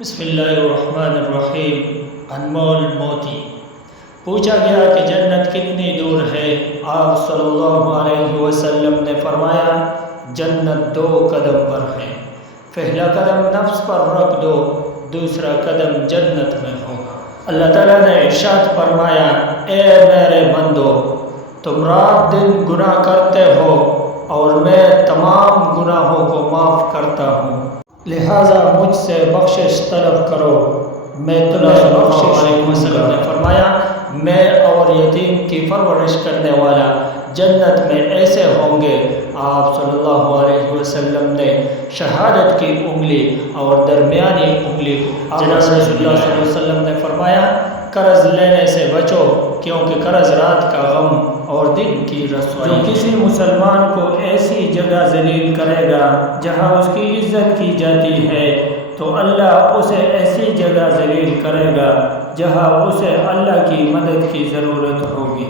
بسم اللہ الرحمن الرحیم۔ انمول موتی۔ پوچھا گیا کہ جنت کتنی دور ہے؟ آپ صلی اللہ علیہ وسلم نے فرمایا جنت 2 قدم پر ہے، پہلا قدم نفس پر رکھ دو، دوسرا قدم جنت میں ہوگا۔ اللہ تعالیٰ نے ارشاد فرمایا اے میرے بندو، تم رات دن گناہ کرتے ہو اور میں تمام گناہوں کو معاف کرتا ہوں، لہذا مجھ سے بخشش طلب کرو، میں تمہیں بخشش وسلم نے فرمایا میں اور یتیم کی پرورش کرنے والا جنت میں ایسے ہوں گے۔ آپ صلی اللہ علیہ وسلم نے شہادت کی انگلی اور درمیانی انگلی کو جناب رسول اللہ صلی اللہ علیہ وسلم نے فرمایا قرض لینے سے بچو، کیونکہ قرض رات کا غم اور دن کی رسوائی۔ جو کسی مسلمان کو ایسی جگہ ذلیل کرے گا جہاں اس کی عزت کی جاتی ہے تو اللہ اسے ایسی جگہ ذلیل کرے گا جہاں اسے اللہ کی مدد کی ضرورت ہوگی۔